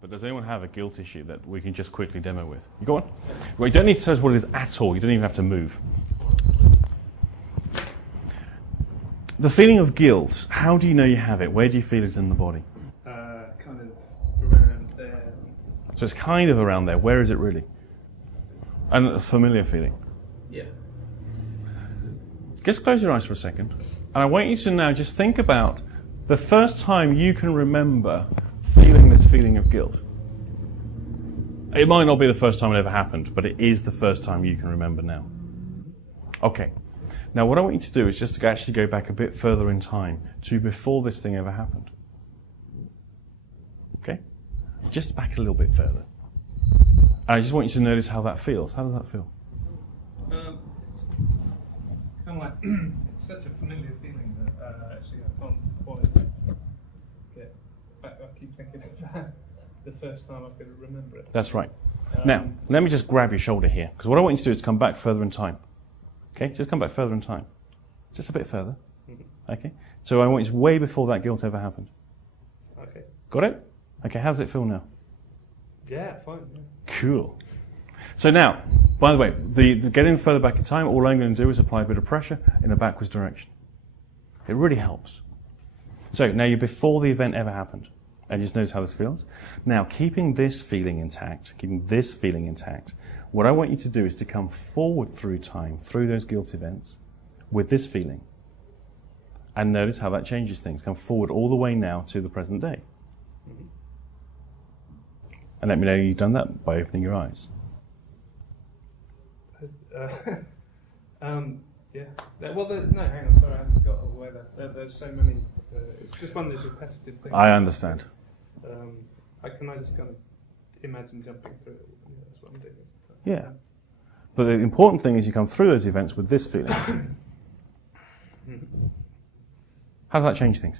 But does anyone have a guilt issue that we can just quickly demo with? You go on? Well, you don't need to tell us what it is at all. You don't even have to move. The feeling of guilt, how do you know you have it? Where do you feel it in the body? Kind of around there. So it's kind of around there. Where is it really? And a familiar feeling. Yeah. Just close your eyes for a second. And I want you to now just think about the first time you can remember feeling this feeling of guilt. It might not be the first time it ever happened, but it is the first time you can remember now. Okay. Now what I want you to do is just to actually go back a bit further in time to before this thing ever happened. Okay? Just back a little bit further. And I just want you to notice how that feels. How does that feel? Kind of like, it's such a familiar feeling that actually I can't quite get back. I keep thinking about the first time I could remember it. That's right. Now, let me just grab your shoulder here, because what I want you to do is come back further in time. Okay? Just come back further in time. Just a bit further. Mm-hmm. Okay? So I want you to way before that guilt ever happened. Okay. Got it? Okay, how does it feel now? Yeah, fine. Yeah. Cool. So now, by the way, the getting further back in time, all I'm going to do is apply a bit of pressure in a backwards direction. It really helps. So now you're before the event ever happened. And just notice how this feels. Now, keeping this feeling intact, what I want you to do is to come forward through time, through those guilt events, with this feeling. And notice how that changes things. Come forward all the way now to the present day. Mm-hmm. And let me know you've done that by opening your eyes. Yeah. Well, no, hang on. Sorry, I haven't got all the way there. There's so many. It's just one of those repetitive things. I understand. Can I just kind of imagine jumping through it? Yeah, that's what I'm doing. Yeah. But the important thing is you come through those events with this feeling. How does that change things?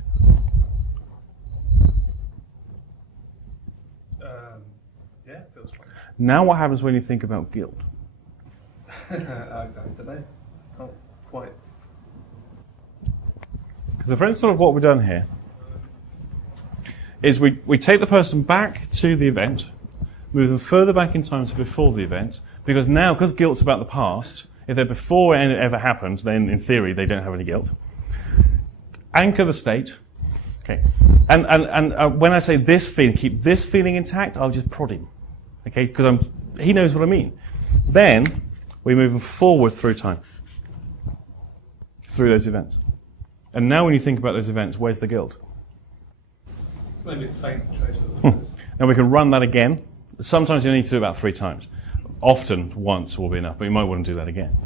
Yeah, it feels fine. Now what happens when you think about guilt? I don't know. Can't quite. Because sort of what we've done here is we take the person back to the event, move them further back in time to before the event, because guilt's about the past, if they're before it ever happened, then in theory they don't have any guilt. Anchor the state. Okay. And when I say this feeling, keep this feeling intact, I'll just prod him. Okay? Because he knows what I mean. Then we move them forward through time. Through those events. And now when you think about those events, where's the guilt? Maybe a faint trace of it. Now we can run that again. Sometimes you need to do it about 3 times. Often once will be enough, but you might want to do that again.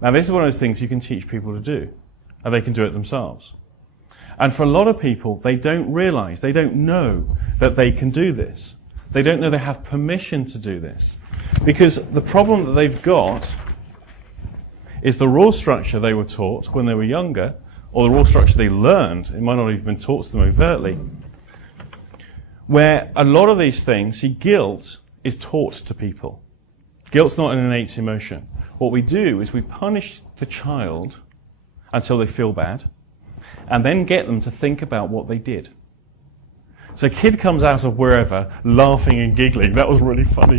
Now this is one of those things you can teach people to do. And they can do it themselves. And for a lot of people, they don't realize, they don't know that they can do this. They don't know they have permission to do this. Because the problem that they've got is the rule structure they were taught when they were younger, or the rule structure they learned, it might not have even been taught to them overtly, where a lot of these things, guilt is taught to people. Guilt's not an innate emotion. What we do is we punish the child until they feel bad, and then get them to think about what they did. So a kid comes out of wherever laughing and giggling. That was really funny.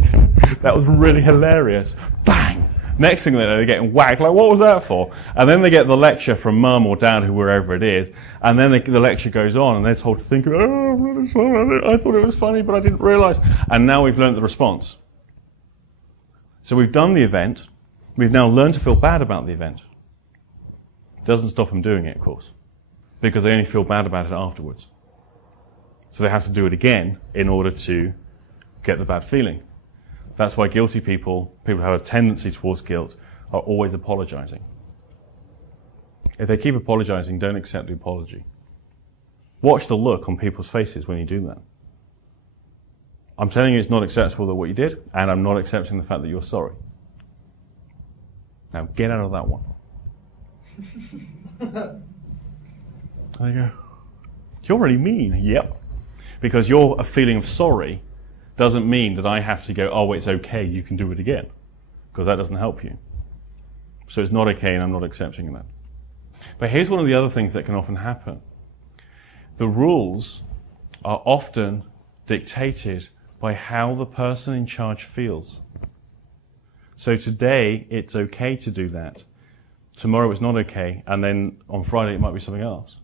That was really hilarious. Bang! Next thing they know, they're getting whacked. Like, what was that for? And then they get the lecture from mum or dad, whoever it is, and then the lecture goes on, and they're told to think about, I thought it was funny, but I didn't realize. And now we've learned the response. So we've done the event. We've now learned to feel bad about the event. Doesn't stop them doing it, of course, because they only feel bad about it afterwards. So they have to do it again in order to get the bad feeling. That's why guilty people who have a tendency towards guilt, are always apologizing. If they keep apologizing, don't accept the apology. Watch the look on people's faces when you do that. I'm telling you it's not acceptable that what you did, and I'm not accepting the fact that you're sorry. Now get out of that one. There you go. You're really mean. Yep. Because you're a feeling of sorry doesn't mean that I have to go, oh, it's okay, you can do it again. Because that doesn't help you. So it's not okay, and I'm not accepting that. But here's one of the other things that can often happen. The rules are often dictated by how the person in charge feels. So today, it's okay to do that. Tomorrow, it's not okay. And then on Friday, it might be something else.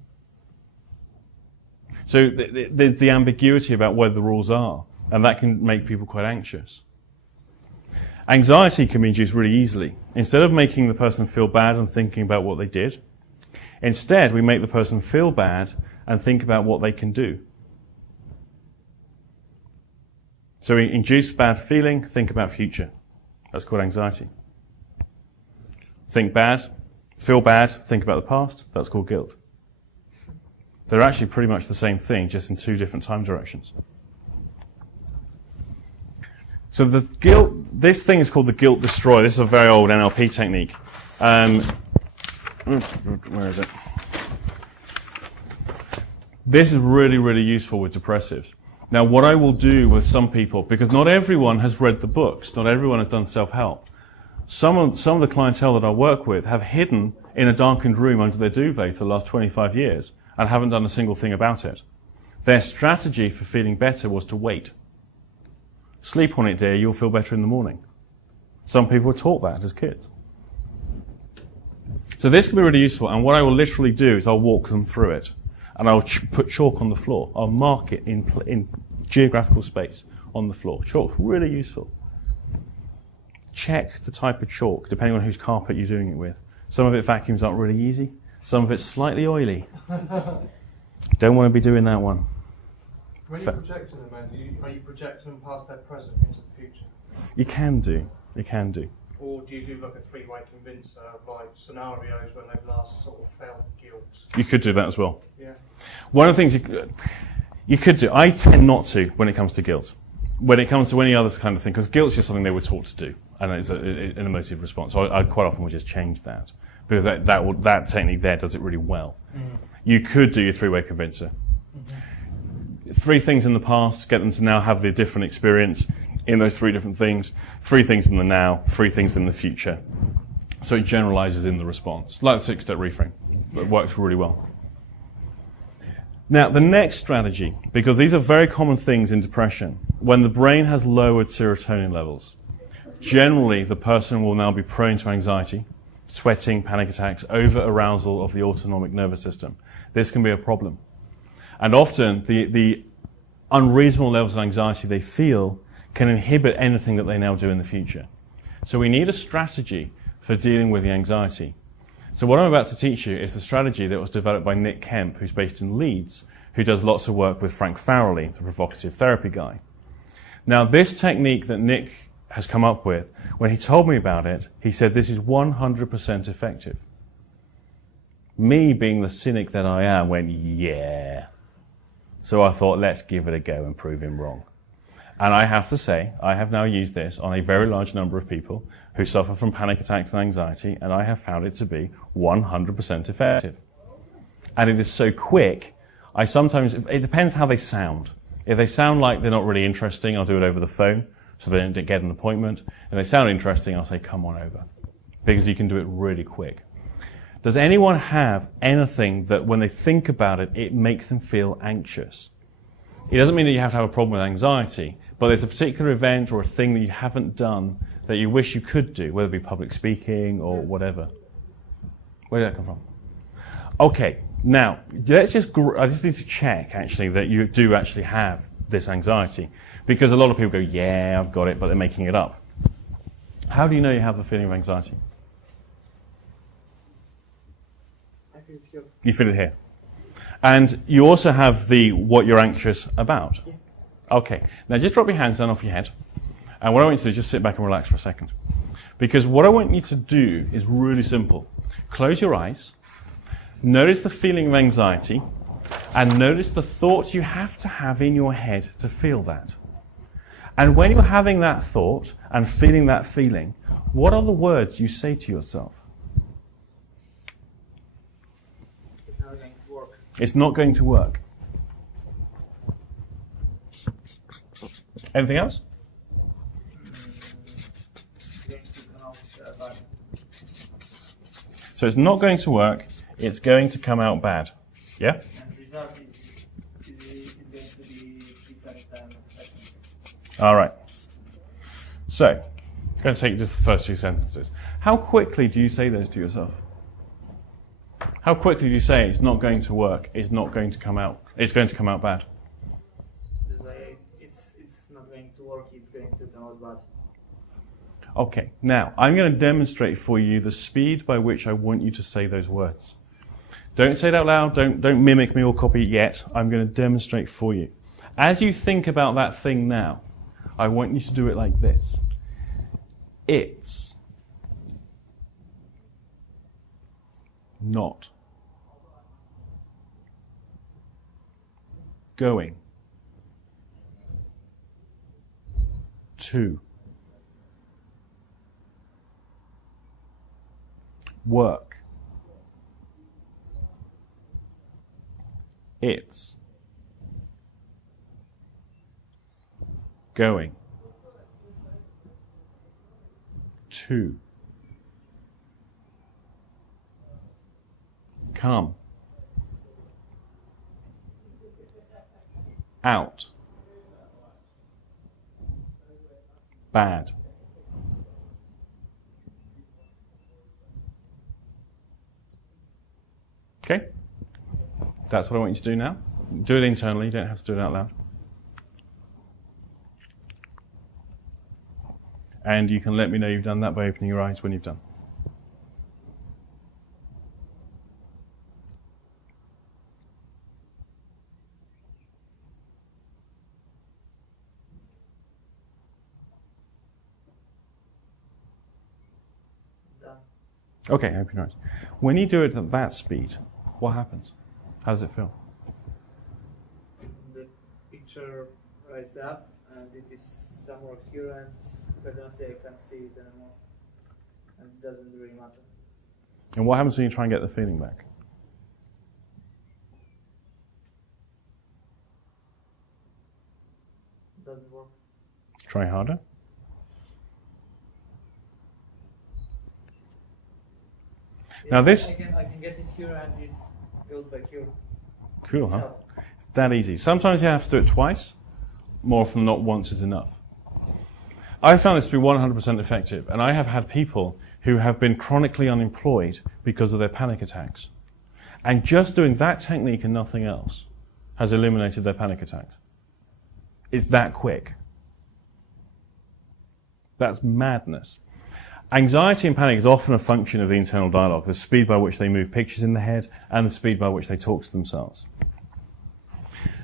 So there's the ambiguity about where the rules are. And that can make people quite anxious. Anxiety can be induced really easily. Instead of making the person feel bad and thinking about what they did, instead, we make the person feel bad and think about what they can do. So we induce bad feeling, think about future. That's called anxiety. Think bad, feel bad, think about the past. That's called guilt. They're actually pretty much the same thing, just in two different time directions. So this thing is called the guilt destroyer. This is a very old NLP technique. Where is it? This is really, really useful with depressives. Now, what I will do with some people, because not everyone has read the books, not everyone has done self-help. Some of the clientele that I work with have hidden in a darkened room under their duvet for the last 25 years and haven't done a single thing about it. Their strategy for feeling better was to wait. Sleep on it, dear, you'll feel better in the morning. Some people were taught that as kids. So this can be really useful, and what I will literally do is I'll walk them through it. And I'll put chalk on the floor. I'll mark it in geographical space on the floor. Chalk's really useful. Check the type of chalk, depending on whose carpet you're doing it with. Some of it vacuums out really easy. Some of it's slightly oily. Don't want to be doing that one. When you're projecting them, are you projecting them past their present into the future? You can do. You can do. Or do you do like a three-way convincer of like scenarios when they've last sort of felt guilt? You could do that as well. Yeah. One of the things you could do, I tend not to when it comes to guilt. When it comes to any other kind of thing, because guilt's just something they were taught to do, and it's an emotive response. So I quite often would just change that, because that technique there does it really well. Mm-hmm. You could do your three-way convincer. Mm-hmm. 3 things in the past, get them to now have the different experience in those 3 different things, 3 things in the now, 3 things in the future. So it generalizes in the response, like the 6-step reframe. It works really well. Now, the next strategy, because these are very common things in depression, when the brain has lowered serotonin levels, generally the person will now be prone to anxiety, sweating, panic attacks, over-arousal of the autonomic nervous system. This can be a problem. And often, the unreasonable levels of anxiety they feel can inhibit anything that they now do in the future. So we need a strategy for dealing with the anxiety. So what I'm about to teach you is the strategy that was developed by Nick Kemp, who's based in Leeds, who does lots of work with Frank Farrelly, the provocative therapy guy. Now, this technique that Nick has come up with, when he told me about it, he said this is 100% effective. Me, being the cynic that I am, went, yeah. So I thought, let's give it a go and prove him wrong. And I have to say, I have now used this on a very large number of people who suffer from panic attacks and anxiety, and I have found it to be 100% effective. And it is so quick, it depends how they sound. If they sound like they're not really interesting, I'll do it over the phone, so they don't get an appointment. If they sound interesting, I'll say, come on over. Because you can do it really quick. Does anyone have anything that when they think about it, it makes them feel anxious? It doesn't mean that you have to have a problem with anxiety, but there's a particular event or a thing that you haven't done that you wish you could do, whether it be public speaking or whatever. Where did that come from? Okay, now, I just need to check, actually, that you do actually have this anxiety. Because a lot of people go, yeah, I've got it, but they're making it up. How do you know you have the feeling of anxiety? I feel it here. You feel it here. And you also have the what you're anxious about. Yeah. Okay, now just drop your hands down off your head. And what I want you to do is just sit back and relax for a second. Because what I want you to do is really simple. Close your eyes, notice the feeling of anxiety, and notice the thoughts you have to have in your head to feel that. And when you're having that thought and feeling that feeling, what are the words you say to yourself? It's not going to work. It's not going to work. Anything else? So it's not going to work, it's going to come out bad. Yeah? And the result is going to be different than expected. All right. So, I'm going to take just the first two sentences. How quickly do you say those to yourself? How quickly do you say it's not going to work, it's not going to come out, it's going to come out bad? This way, it's not going to work, it's going to come out bad. Okay, now I'm going to demonstrate for you the speed by which I want you to say those words. Don't say it out loud, don't mimic me or copy it yet. I'm going to demonstrate for you. As you think about that thing now, I want you to do it like this. It's not going to work. It's going to come out bad. Okay? That's what I want you to do now. Do it internally, you don't have to do it out loud. And you can let me know you've done that by opening your eyes when you've done. Done. Okay, open your eyes. When you do it at that speed, what happens? How does it feel? The picture rises up and it is somewhere here, and I can't see it anymore. And it doesn't really matter. And what happens when you try and get the feeling back? It doesn't work. Try harder. Now this... I can get it here and it goes back here. Cool, huh? It's that easy. Sometimes you have to do it twice. More often than not, once is enough. I found this to be 100% effective, and I have had people who have been chronically unemployed because of their panic attacks. And just doing that technique and nothing else has eliminated their panic attacks. It's that quick. That's madness. Anxiety and panic is often a function of the internal dialogue, the speed by which they move pictures in the head and the speed by which they talk to themselves.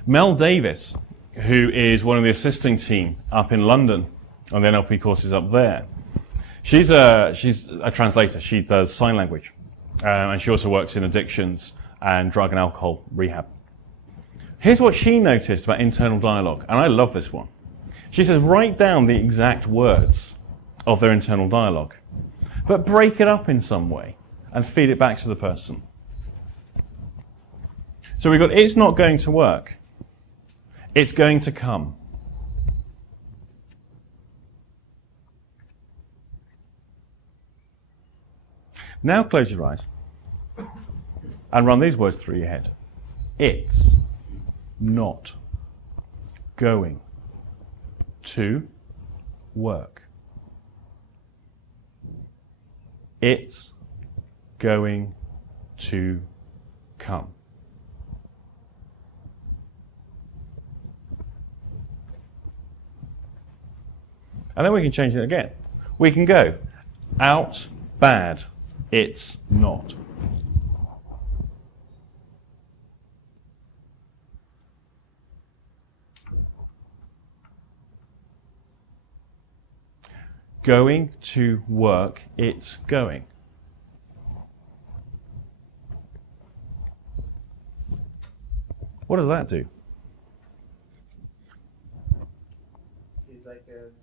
Mel Davis, who is one of the assisting team up in London on the NLP courses up there, she's a translator. She does sign language, and she also works in addictions and drug and alcohol rehab. Here's what she noticed about internal dialogue, and I love this one. She says, write down the exact words of their internal dialogue, but break it up in some way and feed it back to the person. So we've got, it's not going to work. It's going to come. Now close your eyes and run these words through your head. It's not going to work. It's going to come. And then we can change it again. We can go out bad. It's not. Going to work, it's going. What does that do? It's like it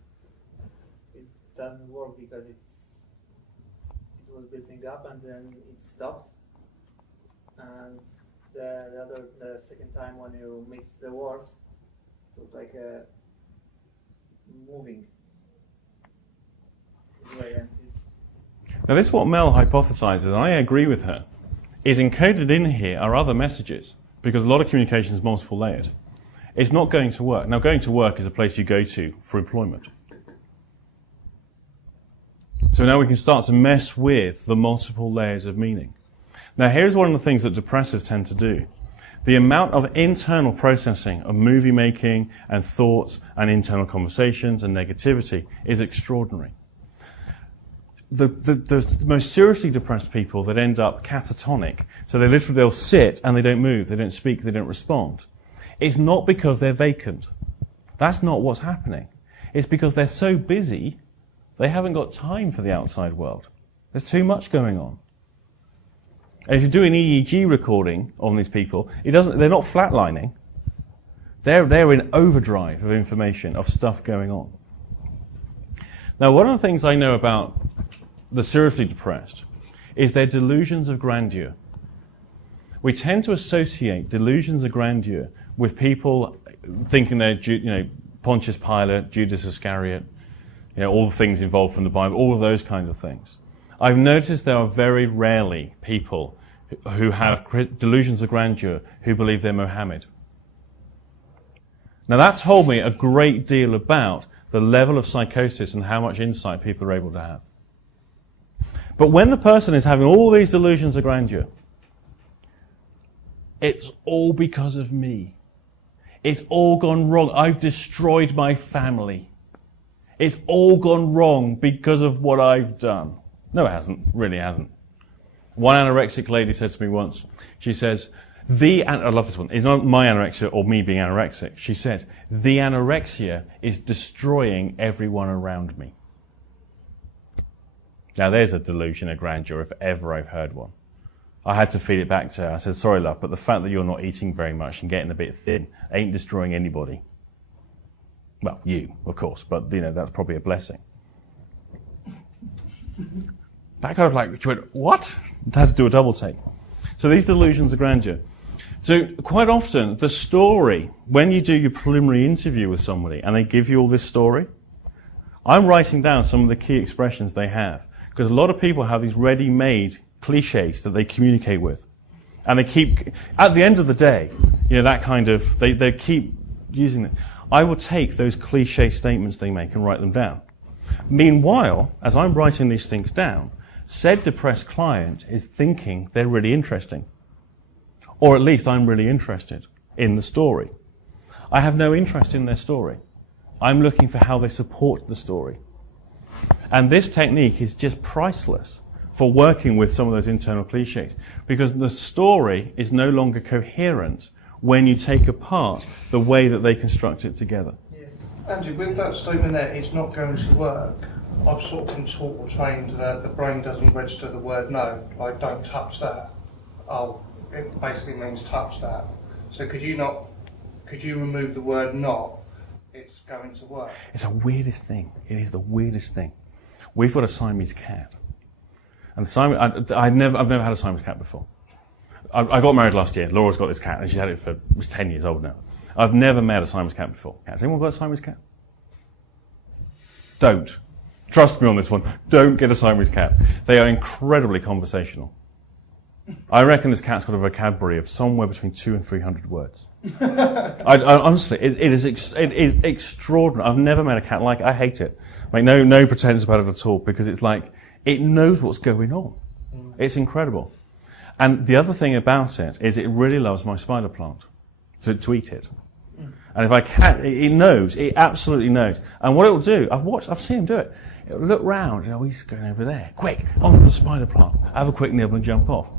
doesn't work because it was building up and then it stopped. And the second time when you mix the words, it was like moving. Now this is what Mel hypothesizes, and I agree with her, is encoded in here are other messages, because a lot of communication is multiple layered. It's not going to work. Now, going to work is a place you go to for employment. So now we can start to mess with the multiple layers of meaning. Now, here's one of the things that depressives tend to do. The amount of internal processing of movie making and thoughts and internal conversations and negativity is extraordinary. The most seriously depressed people that end up catatonic, so they'll sit and they don't move, they don't speak, they don't respond. It's not because they're vacant. That's not what's happening. It's because they're so busy, they haven't got time for the outside world. There's too much going on. And if you do an EEG recording on these people, they're not flatlining. They're in overdrive of information, of stuff going on. Now, one of the things I know about the seriously depressed is their delusions of grandeur. We tend to associate delusions of grandeur with people thinking they're, Pontius Pilate, Judas Iscariot, all the things involved from the Bible, all of those kinds of things. I've noticed there are very rarely people who have delusions of grandeur who believe they're Mohammed. Now, that told me a great deal about the level of psychosis and how much insight people are able to have. But when the person is having all these delusions of grandeur, it's all because of me. It's all gone wrong. I've destroyed my family. It's all gone wrong because of what I've done. No, it hasn't. Really hasn't. One anorexic lady said to me once, she says, I love this one. It's not my anorexia or me being anorexic. She said, the anorexia is destroying everyone around me. Now, there's a delusion of grandeur if ever I've heard one. I had to feed it back to her. I said, sorry, love, but the fact that you're not eating very much and getting a bit thin ain't destroying anybody. Well, you, of course, but, that's probably a blessing. That kind of she went, what? I had to do a double take. So these delusions of grandeur. So quite often, the story, when you do your preliminary interview with somebody and they give you all this story, I'm writing down some of the key expressions they have. Because a lot of people have these ready-made cliches that they communicate with. And they keep, at the end of the day, that kind of, they keep using it. I will take those cliche statements they make and write them down. Meanwhile, as I'm writing these things down, said depressed client is thinking they're really interesting. Or at least I'm really interested in the story. I have no interest in their story. I'm looking for how they support the story. And this technique is just priceless for working with some of those internal cliches, because the story is no longer coherent when you take apart the way that they construct it together. Yes. Andrew, with that statement there, it's not going to work, I've sort of been taught or trained that the brain doesn't register the word no, like don't touch that. Oh, it basically means touch that. So could you remove the word not? It's going to work. It's the weirdest thing. It is the weirdest thing. We've got a Siamese cat. And I've never had a Siamese cat before. I got married last year. Laura's got this cat, and she's had it it was 10 years old now. I've never met a Siamese cat before. Has anyone got a Siamese cat? Don't. Trust me on this one. Don't get a Siamese cat. They are incredibly conversational. I reckon this cat's got a vocabulary of somewhere between 200 and 300 words. Honestly, it is extraordinary. I've never met a cat like it. I hate it. No pretense about it at all, because it's like, it knows what's going on. It's incredible. And the other thing about it is it really loves my spider plant to eat it. And if I can, it knows. It absolutely knows. And what it will do, I've seen him do it. It'll look round, he's going over there. Quick, onto the spider plant. Have a quick nibble and jump off.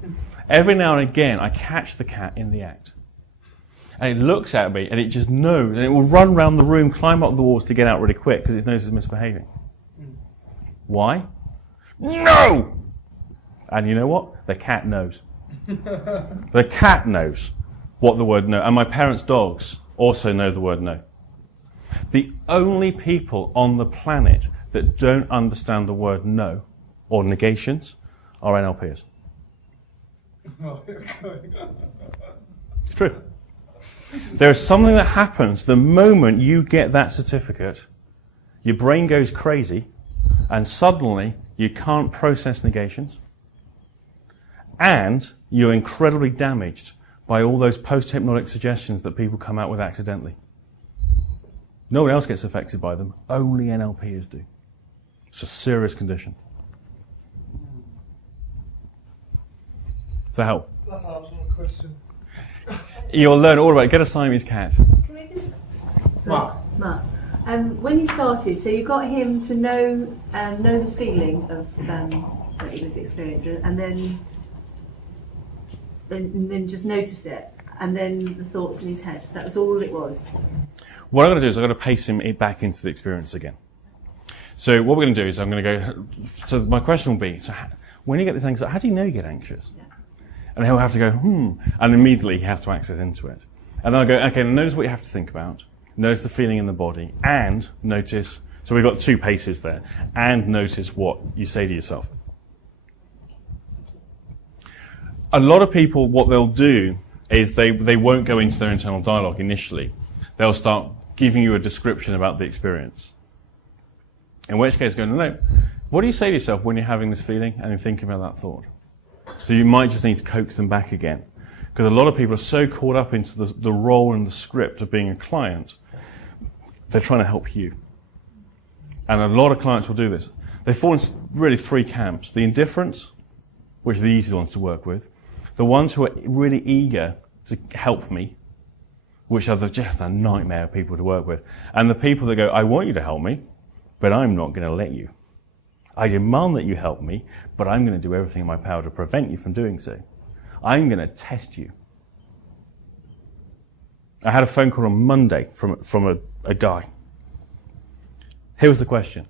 Every now and again, I catch the cat in the act. And it looks at me, and it just knows. And it will run around the room, climb up the walls to get out really quick, because it knows it's misbehaving. Why? No! And you know what? The cat knows. The cat knows what the word no. And my parents' dogs also know the word no. The only people on the planet that don't understand the word no, or negations, are NLPers. It's true. There is something that happens the moment you get that certificate, your brain goes crazy, and suddenly you can't process negations, and you're incredibly damaged by all those post-hypnotic suggestions that people come out with accidentally. No one else gets affected by them. Only NLPers do. It's a serious condition. Does that help? That's answering the question. You'll learn all about it. Get a Siamese cat. Can we just... Mark. Mark. When you started, so you got him to know the feeling of that he was experiencing, and then just notice it, and then the thoughts in his head. That was all it was. What I'm going to do is I'm going to pace him back into the experience again. So what we're going to do is I'm going to go. So my question will be: so when you get this anxiety, how do you know you get anxious? Yeah. And he'll have to go, and immediately he has to access into it. And then I'll go, okay, notice what you have to think about. Notice the feeling in the body, and notice, so we've got 2 paces there, and notice what you say to yourself. A lot of people, what they'll do is they won't go into their internal dialogue initially. They'll start giving you a description about the experience. In which case, go, no, what do you say to yourself when you're having this feeling and you're thinking about that thought? So you might just need to coax them back again. Because a lot of people are so caught up into the role and the script of being a client, they're trying to help you. And a lot of clients will do this. They fall in really 3 camps. The indifferent, which are the easy ones to work with. The ones who are really eager to help me, which are just a nightmare of people to work with. And the people that go, I want you to help me, but I'm not going to let you. I demand that you help me, but I'm going to do everything in my power to prevent you from doing so. I'm going to test you. I had a phone call on Monday from a guy. Here was the question.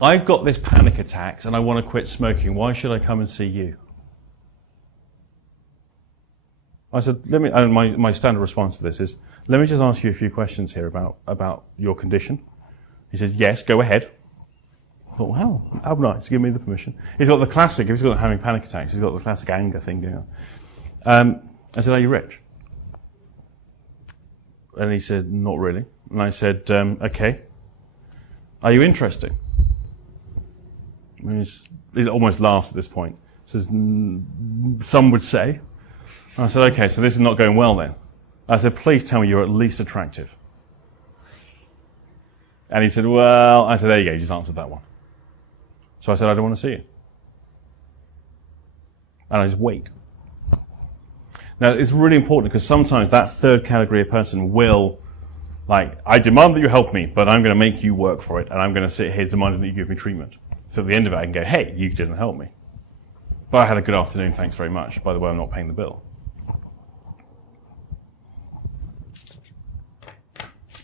I've got this panic attacks and I want to quit smoking. Why should I come and see you? I said, and my standard response to this is, let me just ask you a few questions here about your condition. He said, yes, go ahead. I thought, wow, how nice, give me the permission. He's got the classic, if he's got having panic attacks, he's got the classic anger thing going on. I said, are you rich? And he said, not really. And I said, okay. Are you interesting? And he almost laughs at this point. He says, some would say. And I said, okay, so this is not going well then. I said, please tell me you're at least attractive. And he said, well, I said, there you go, you just answered that one. So I said, I don't want to see you. And I just wait. Now, it's really important because sometimes that third category of person will, I demand that you help me, but I'm going to make you work for it, and I'm going to sit here demanding that you give me treatment. So at the end of it, I can go, hey, you didn't help me. But I had a good afternoon, thanks very much. By the way, I'm not paying the bill.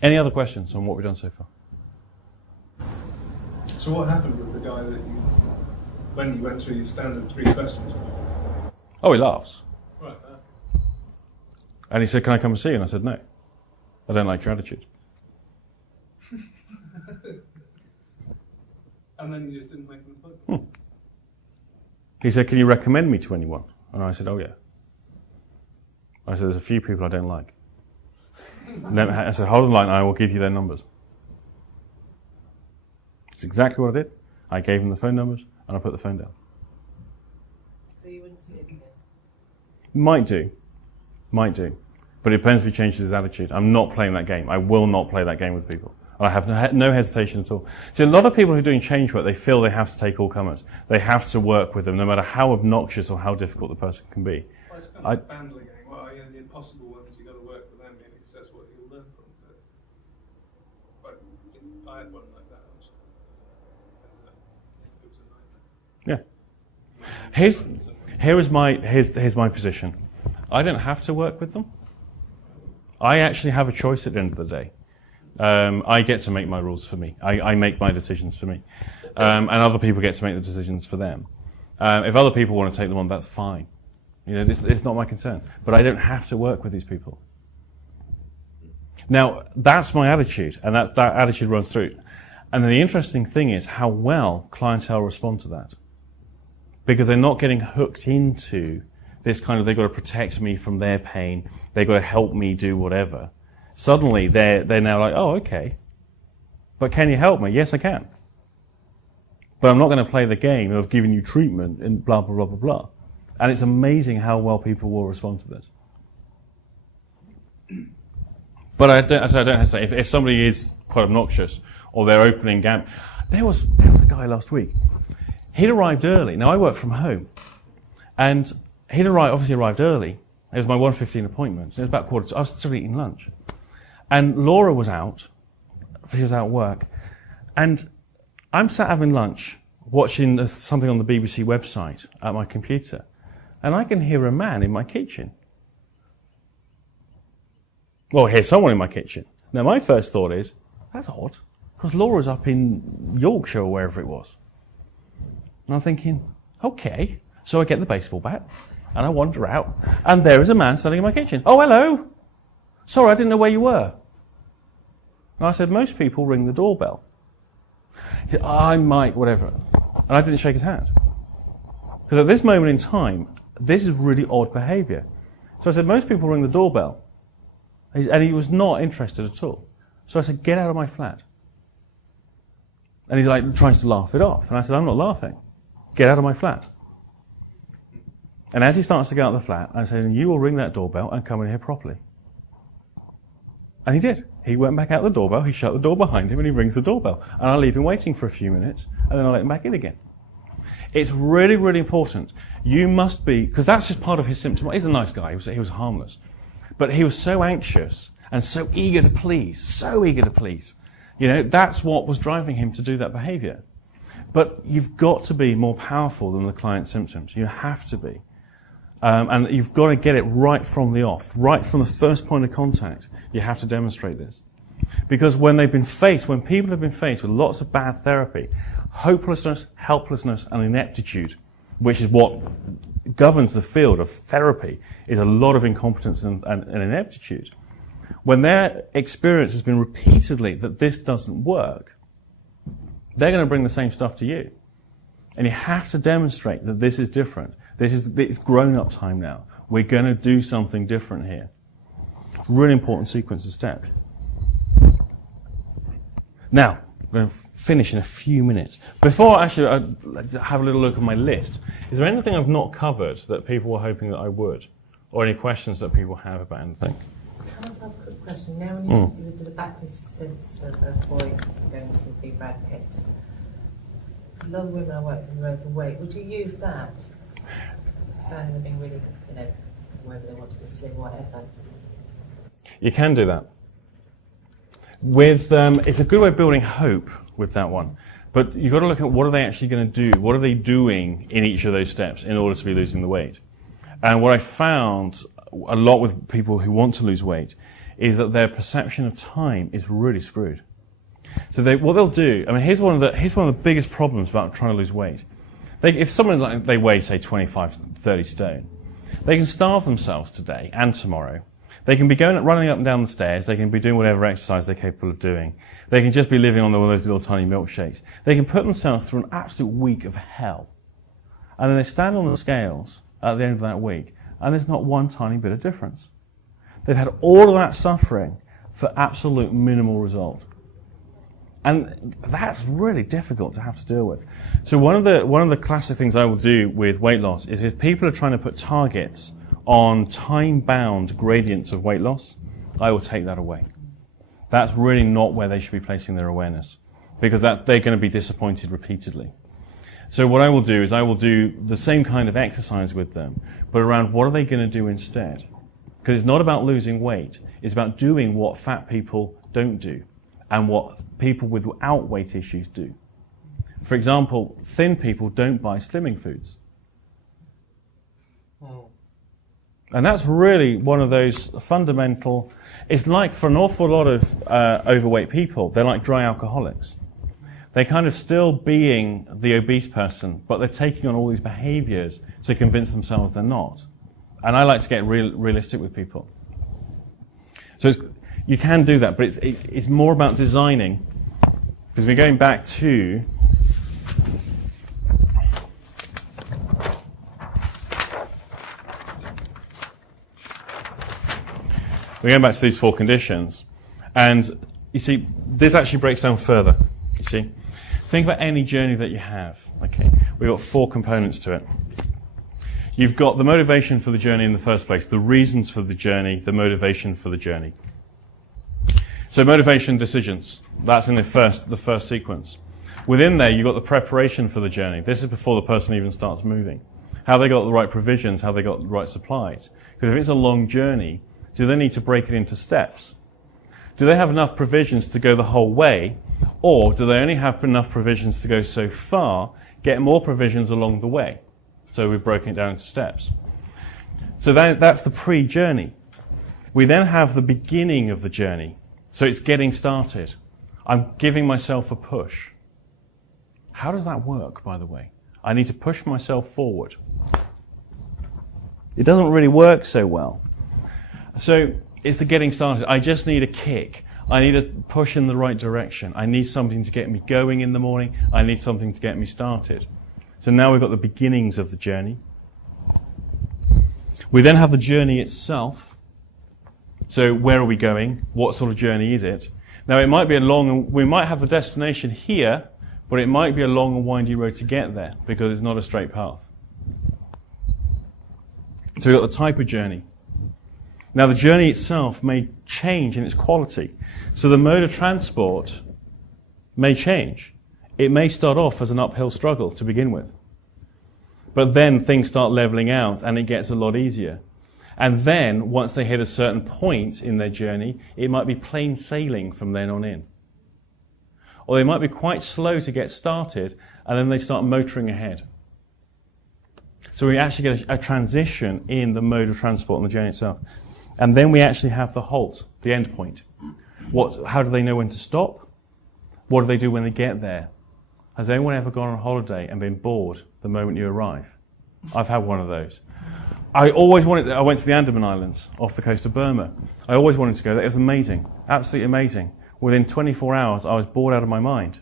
Any other questions on what we've done so far? So what happened with the guy that when you went through your standard 3 questions? Oh, he laughs. Right. And he said, can I come and see you? And I said, no. I don't like your attitude. And then you just didn't make an appointment? He said, can you recommend me to anyone? And I said, oh yeah. I said, there's a few people I don't like. I said, hold on the line, I will give you their numbers. It's exactly what I did. I gave him the phone numbers, and I put the phone down. So you wouldn't see it again? Might do. But it depends if he changes his attitude. I'm not playing that game. I will not play that game with people. I have no hesitation at all. See, a lot of people who are doing change work, they feel they have to take all comers. They have to work with them, no matter how obnoxious or how difficult the person can be. Well, it's kind of a bandler game. Well, the impossible ones, you've got to work with them because that's what you'll learn from. But I had one like that once. It was a nightmare. Yeah. Here's my position. I don't have to work with them. I actually have a choice at the end of the day. I get to make my rules for me. I make my decisions for me. And other people get to make the decisions for them. If other people want to take them on, that's fine. It's not my concern. But I don't have to work with these people. Now, that's my attitude, and that attitude runs through. And the interesting thing is how well clientele respond to that. Because they're not getting hooked into this kind of, they've got to protect me from their pain, they've got to help me do whatever. Suddenly, they're now like, oh, okay. But can you help me? Yes, I can. But I'm not going to play the game of giving you treatment and blah, blah, blah, blah, blah. And it's amazing how well people will respond to this. But I don't hesitate. If somebody is quite obnoxious, or they're opening gap, there was a guy last week. He'd arrived early. Now I work from home, and he'd obviously arrived early. It was my 1:15 appointment. It was about I was still eating lunch, and Laura was out. She was out at work, and I'm sat having lunch, watching something on the BBC website at my computer, and I can hear a man in my kitchen. Well, I hear someone in my kitchen. Now, my first thought is, that's odd, because Laura's up in Yorkshire or wherever it was. And I'm thinking, okay. So I get the baseball bat, and I wander out, and there is a man standing in my kitchen. Oh, hello. Sorry, I didn't know where you were. And I said, most people ring the doorbell. He said, I might, whatever. And I didn't shake his hand. Because at this moment in time, this is really odd behaviour. So I said, most people ring the doorbell. And he was not interested at all. So I said, get out of my flat. And he's like, tries to laugh it off. And I said, I'm not laughing. Get out of my flat. And as he starts to get out of the flat, I said, you will ring that doorbell and come in here properly. And he did. He went back out the doorbell, he shut the door behind him, and he rings the doorbell. And I leave him waiting for a few minutes, and then I let him back in again. It's really, really important. You must be, because that's just part of his symptom. He's a nice guy, he was harmless. But he was so anxious and so eager to please. You know, that's what was driving him to do that behavior. But you've got to be more powerful than the client's symptoms. You have to be. And you've got to get it right from the off, right from the first point of contact. You have to demonstrate this. Because when people have been faced with lots of bad therapy, hopelessness, helplessness, and ineptitude, which is what governs the field of therapy, is a lot of incompetence and ineptitude. When their experience has been repeatedly that this doesn't work, they're going to bring the same stuff to you. And you have to demonstrate that this is different. It's grown-up time now. We're going to do something different here. It's a really important sequence of steps. Now, we're going to finish in a few minutes. Before I have a little look at my list, is there anything I've not covered that people were hoping that I would? Or any questions that people have about anything? Can I just ask a quick question? Now when you did a backwards sense of a boy going to be Brad Pitt, a lot of women I work with are overweight. Would you use that? Standing there being really, whether they want to be slim, whatever. You can do that. It's a good way of building hope with that one. But you've got to look at what are they actually going to do? What are they doing in each of those steps in order to be losing the weight? And what I found a lot with people who want to lose weight is that their perception of time is really screwed. So what they'll do, here's one of the biggest problems about trying to lose weight. If someone they weigh, say, 25, 30 stone, they can starve themselves today and tomorrow. They can be running up and down the stairs. They can be doing whatever exercise they're capable of doing. They can just be living on one of those little tiny milkshakes. They can put themselves through an absolute week of hell. And then they stand on the scales at the end of that week, and there's not one tiny bit of difference. They've had all of that suffering for absolute minimal result. And that's really difficult to have to deal with. So one of the classic things I will do with weight loss is if people are trying to put targets on time-bound gradients of weight loss, I will take that away. That's really not where they should be placing their awareness, because they're going to be disappointed repeatedly. So what I will do is I will do the same kind of exercise with them, but around what are they going to do instead? Because it's not about losing weight, it's about doing what fat people don't do and what people without weight issues do. For example, thin people don't buy slimming foods. And that's really one of those fundamental, it's like for an awful lot of overweight people, they're like dry alcoholics. They're kind of still being the obese person, but they're taking on all these behaviors to convince themselves they're not. And I like to get realistic with people. So you can do that, but it's more about designing, because we're going back to these 4 conditions. And you see, this actually breaks down further. You see, think about any journey that you have. Okay, we've got 4 components to it. You've got the motivation for the journey in the first place, the reasons for the journey, the motivation for the journey. So motivation, decisions. That's in the first sequence. Within there, you've got the preparation for the journey. This is before the person even starts moving. How they got the right provisions, how they got the right supplies. Because if it's a long journey, do they need to break it into steps? Do they have enough provisions to go the whole way? Or do they only have enough provisions to go so far, get more provisions along the way? So we've broken it down into steps. So that's the pre-journey. We then have the beginning of the journey. So it's getting started. I'm giving myself a push. How does that work, by the way? I need to push myself forward. It doesn't really work so well. So it's the getting started. I just need a kick. I need a push in the right direction. I need something to get me going in the morning. I need something to get me started. So now we've got the beginnings of the journey. We then have the journey itself. So where are we going? What sort of journey is it? Now it might be we might have the destination here, but it might be a long and windy road to get there because it's not a straight path. So we've got the type of journey. Now the journey itself may change in its quality. So the mode of transport may change. It may start off as an uphill struggle to begin with. But then things start leveling out and it gets a lot easier. And then, once they hit a certain point in their journey, it might be plain sailing from then on in. Or they might be quite slow to get started, and then they start motoring ahead. So we actually get a transition in the mode of transport on the journey itself. And then we actually have the halt, the end point. How do they know when to stop? What do they do when they get there? Has anyone ever gone on holiday and been bored the moment you arrive? I've had one of those. I went to the Andaman Islands off the coast of Burma. I always wanted to go there. It was amazing, absolutely amazing. Within 24 hours, I was bored out of my mind.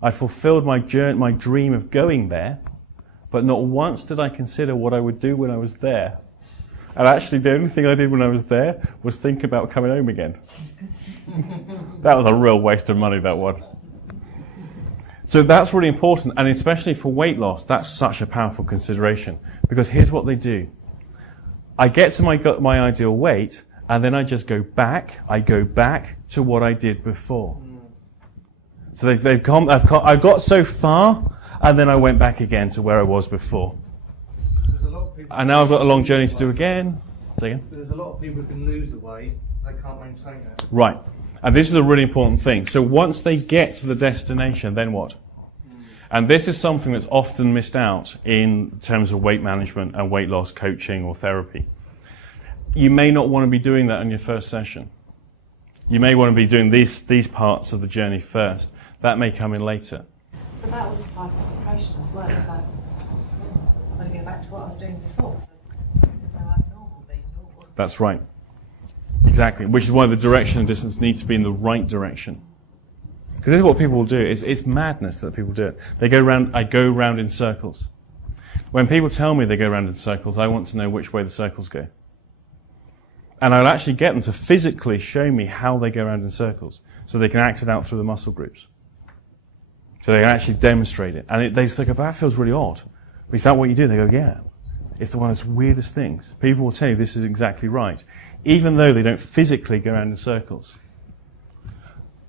I fulfilled my dream of going there, but not once did I consider what I would do when I was there. And actually, the only thing I did when I was there was think about coming home again. That was a real waste of money, that one. So that's really important, and especially for weight loss, that's such a powerful consideration. Because here's what they do. I get to my ideal weight, and then I just go back. I go back to what I did before. So I got so far, and then I went back again to where I was before. And now I've got a long journey to do again. Say again? There's a lot of people who can lose the weight, they can't maintain it. Right. And this is a really important thing. So once they get to the destination, then what? And this is something that's often missed out in terms of weight management and weight loss coaching or therapy. You may not want to be doing that in your first session. You may want to be doing these parts of the journey first. That may come in later. But that was a part of depression as well. It's like, I'm going to go back to what I was doing before. So I'm normal, being normal. That's right. Exactly. Which is why the direction and distance needs to be in the right direction. Because this is what people will do. It's madness that people do it. I go round in circles. When people tell me they go round in circles, I want to know which way the circles go. And I'll actually get them to physically show me how they go round in circles, so they can act it out through the muscle groups. So they can actually demonstrate it. And they go, that feels really odd. But is that what you do? They go, yeah. It's one of the weirdest things. People will tell you this is exactly right, even though they don't physically go around in circles.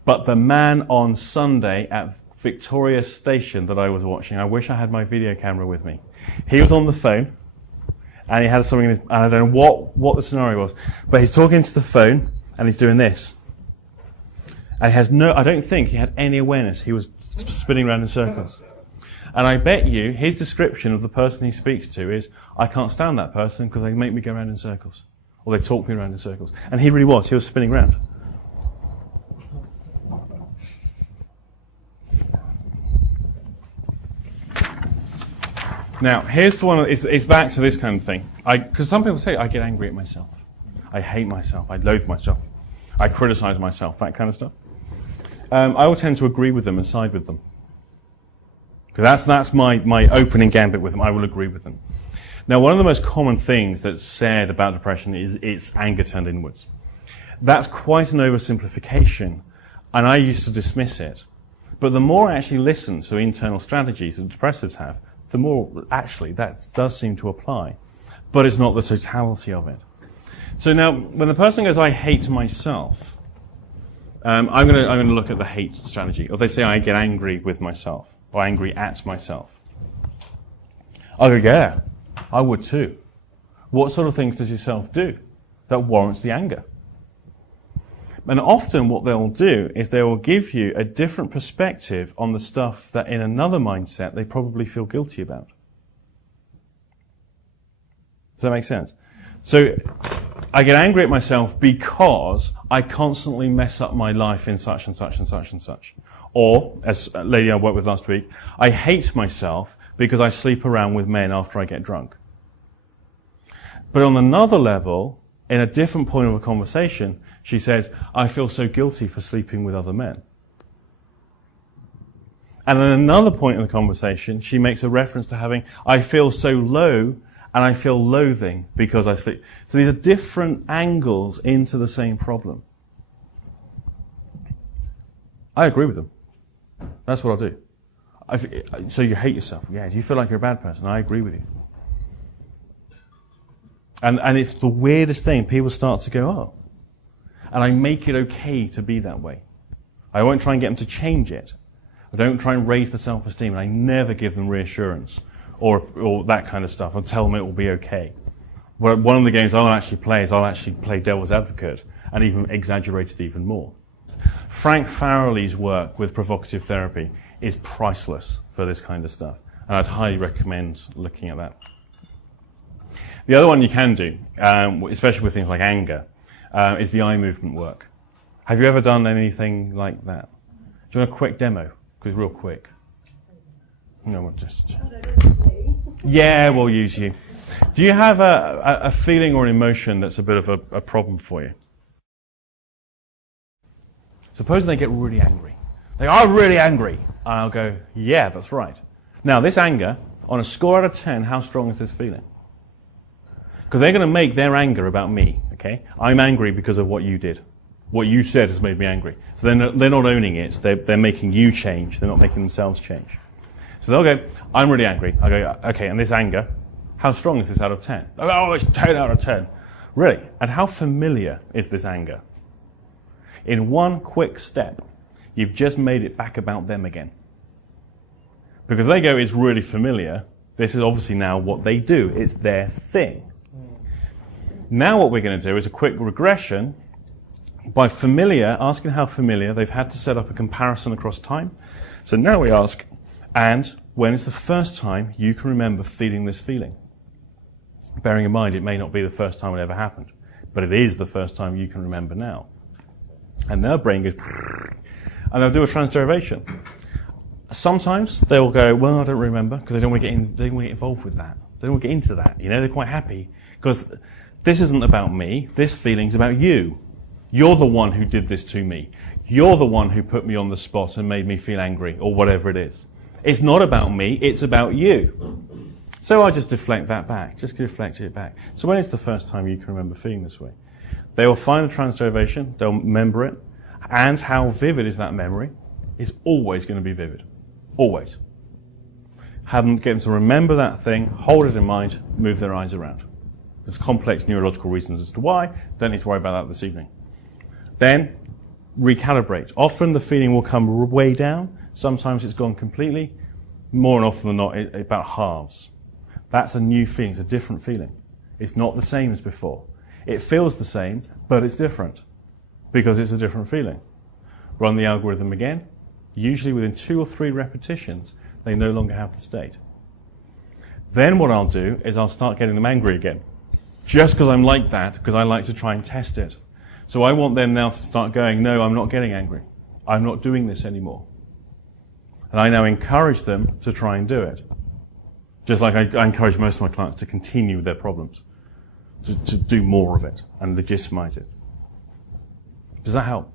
But the man on Sunday at Victoria Station that I was watching, I wish I had my video camera with me. He was on the phone, and he had something, and I don't know what the scenario was, but he's talking to the phone, and he's doing this. And I don't think he had any awareness. He was spinning around in circles. And I bet you his description of the person he speaks to is, I can't stand that person because they make me go around in circles. Or they talk me around in circles. And he really was. He was spinning around. Now, here's the one, it's back to this kind of thing. Because some people say, I get angry at myself. I hate myself. I loathe myself. I criticize myself, that kind of stuff. I will tend to agree with them and side with them. Because that's my opening gambit with them. I will agree with them. Now, one of the most common things that's said about depression is it's anger turned inwards. That's quite an oversimplification, and I used to dismiss it. But the more I actually listen to internal strategies that depressives have, the more actually that does seem to apply. But it's not the totality of it. So now, when the person goes, I hate myself, I'm going to look at the hate strategy. Or they say I get angry with myself, or angry at myself. I go, yeah, I would too. What sort of things does yourself do that warrants the anger? And often what they'll do is they will give you a different perspective on the stuff that in another mindset they probably feel guilty about. Does that make sense? So I get angry at myself because I constantly mess up my life in such and such and such and such. Or, as a lady I worked with last week, I hate myself because I sleep around with men after I get drunk. But on another level, in a different point of a conversation, she says, I feel so guilty for sleeping with other men. And at another point in the conversation, she makes a reference to having, I feel so low and I feel loathing because I sleep. So these are different angles into the same problem. I agree with them. That's what I'll do. So you hate yourself. Yeah, do you feel like you're a bad person? I agree with you. And it's the weirdest thing. People start to go, oh. And I make it okay to be that way. I won't try and get them to change it. I don't try and raise the self-esteem. And I never give them reassurance or that kind of stuff. I'll tell them it will be okay. Well, one of the games I'll actually play is I'll actually play devil's advocate and even exaggerate it even more. Frank Farrelly's work with provocative therapy is priceless for this kind of stuff. And I'd highly recommend looking at that. The other one you can do, especially with things like anger, is the eye movement work. Have you ever done anything like that? Do you want a quick demo? Because real quick. No, we'll just... Yeah, we'll use you. Do you have a feeling or an emotion that's a bit of a problem for you? Suppose they get really angry. They are really angry. And I'll go, yeah, that's right. Now, this anger, on a score out of 10, how strong is this feeling? Because they're going to make their anger about me, okay? I'm angry because of what you did. What you said has made me angry. So they're not owning it. They're making you change. They're not making themselves change. So they'll go, I'm really angry. I go, okay, and this anger, how strong is this out of 10? Oh, it's 10 out of 10. Really? And how familiar is this anger? In one quick step, you've just made it back about them again. Because they go, it's really familiar. This is obviously now what they do. It's their thing. Now what we're going to do is a quick regression by familiar, asking how familiar. They've had to set up a comparison across time. So now we ask, and when is the first time you can remember feeling this feeling? Bearing in mind, it may not be the first time it ever happened, but it is the first time you can remember now. And their brain goes, and they'll do a transderivation. Sometimes they will go, well, I don't remember, because they don't want to get involved with that. They don't want to get into that. You know, they're quite happy, because this isn't about me. This feeling's about you. You're the one who did this to me. You're the one who put me on the spot and made me feel angry, or whatever it is. It's not about me, it's about you. So I just deflect that back, just deflect it back. So when is the first time you can remember feeling this way? They will find a transderivation, they'll remember it, and how vivid is that memory is always going to be vivid. Always. Have them get them to remember that thing, hold it in mind, move their eyes around. There's complex neurological reasons as to why. Don't need to worry about that this evening. Then, recalibrate. Often the feeling will come way down. Sometimes it's gone completely. More and often than not, about halves. That's a new feeling. It's a different feeling. It's not the same as before. It feels the same, but it's different because it's a different feeling. Run the algorithm again. Usually within 2 or 3 repetitions, they no longer have the state. Then what I'll do is I'll start getting them angry again. Just because I'm like that, because I like to try and test it. So I want them now to start going, no, I'm not getting angry. I'm not doing this anymore. And I now encourage them to try and do it. Just like I encourage most of my clients to continue with their problems, to do more of it and legitimize it. Does that help?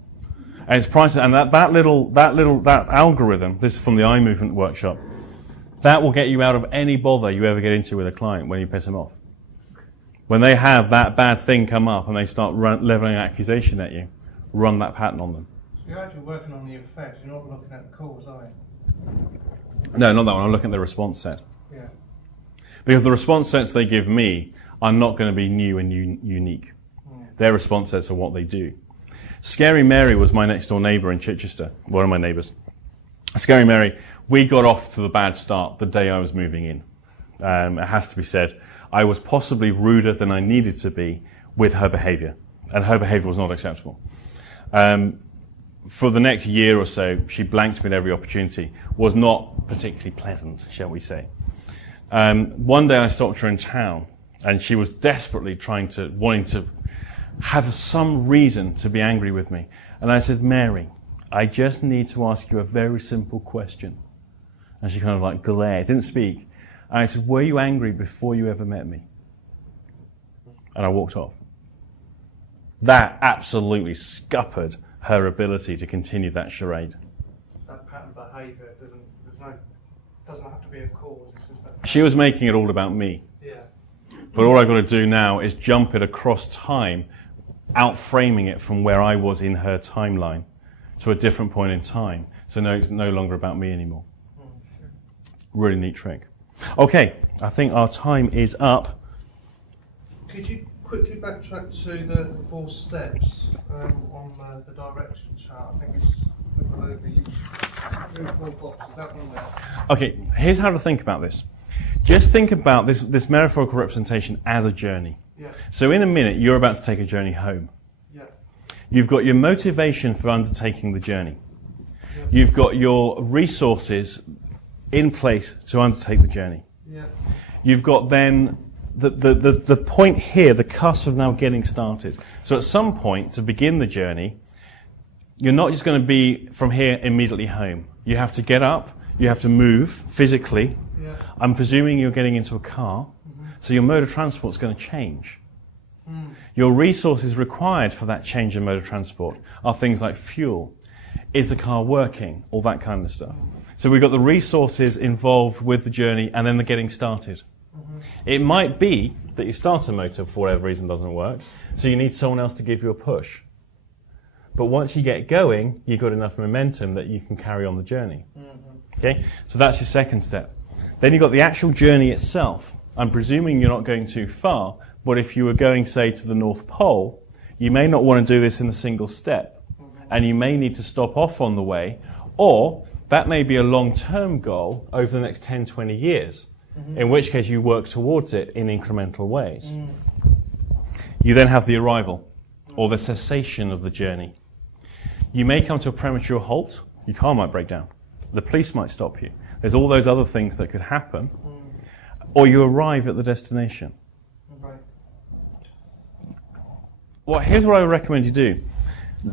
And it's priceless. And that algorithm, this is from the eye movement workshop, that will get you out of any bother you ever get into with a client when you piss them off. When they have that bad thing come up and they start leveling an accusation at you, run that pattern on them. You're actually working on the effect, you're not looking at the cause, are you? No, not that one. I'm looking at the response set. Yeah. Because the response sets they give me are not going to be new and unique. Their response sets are what they do. Scary Mary was my next door neighbour in Chichester, one of my neighbours. Scary Mary, we got off to the bad start the day I was moving in. It has to be said, I was possibly ruder than I needed to be with her behaviour, and her behaviour was not acceptable. For the next year or so, she blanked me at every opportunity, was not particularly pleasant, shall we say. One day I stopped her in town, and she was desperately wanting to have some reason to be angry with me. And I said, Mary, I just need to ask you a very simple question. And she kind of like glared, didn't speak. And I said, were you angry before you ever met me? And I walked off. That absolutely scuppered her ability to continue that charade. It's that pattern behaviour. Doesn't have to be a cause. It's just that. She was making it all about me. Yeah. But all I've got to do now is jump it across time, outframing it from where I was in her timeline to a different point in time. So no, it's no longer about me anymore. Really neat trick. Okay, I think our time is up. Could you quickly backtrack to the 4 steps on the direction chart? I think it's over the 3 or 4 boxes. That one there. Okay, here's how to think about this. Just think about this metaphorical representation as a journey. Yeah. So in a minute, you're about to take a journey home. Yeah. You've got your motivation for undertaking the journey. Yeah. You've got your resources in place to undertake the journey. Yeah. You've got then the point here, the cusp of now getting started. So at some point, to begin the journey, you're not just going to be from here immediately home. You have to get up, you have to move physically. Yeah. I'm presuming you're getting into a car, so your mode of transport is going to change. Your resources required for that change in mode of transport are things like fuel. Is the car working? All that kind of stuff. So we've got the resources involved with the journey and then the getting started. It might be that your starter motor, for whatever reason, doesn't work, so you need someone else to give you a push. But once you get going, you've got enough momentum that you can carry on the journey. Okay? So that's your second step. Then you've got the actual journey itself. I'm presuming you're not going too far, but if you were going, say, to the North Pole, you may not want to do this in a single step, and you may need to stop off on the way, or that may be a long-term goal over the next 10, 20 years, in which case you work towards it in incremental ways. You then have the arrival, or the cessation of the journey. You may come to a premature halt. Your car might break down. The police might stop you. There's all those other things that could happen. Or you arrive at the destination. Right. Well, here's what I would recommend you do.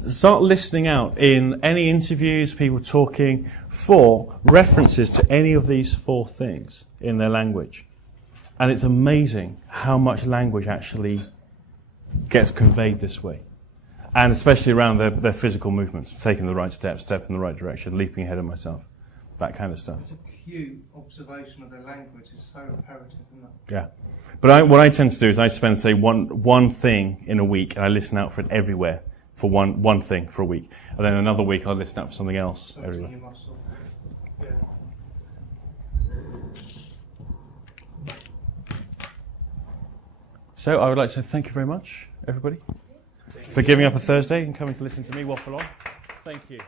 Start listening out in any interviews, people talking, for references to any of these 4 things in their language. And it's amazing how much language actually gets conveyed this way. And especially around their physical movements, taking the right step in the right direction, leaping ahead of myself, that kind of stuff. It's a cute observation of their language. It's so imperative, isn't it? Yeah. But what I tend to do is I spend, say, one thing in a week, and I listen out for it everywhere for one thing for a week. And then another week I'll listen out for something else So it's in everywhere. your muscle. Yeah. So I would like to thank you very much, everybody, for giving up a Thursday and coming to listen to me waffle on. Thank you.